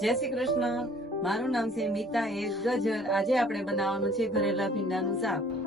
જય શ્રી કૃષ્ણ. મારું નામ છે મીતા એ ગજર. આજે આપણે બનાવવાનું છે ભરેલા ભીંડાનું શાક.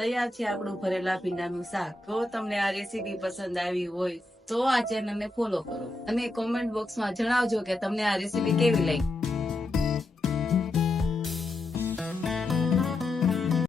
તૈયાર છે આપણું ભરેલા ભીંડાનું શાક. જો તમને આ રેસીપી પસંદ આવી હોય, તો આ ચેનલને ફોલો કરો અને કોમેન્ટ બોક્સમાં જણાવજો કે તમને આ રેસીપી કેવી લાગી.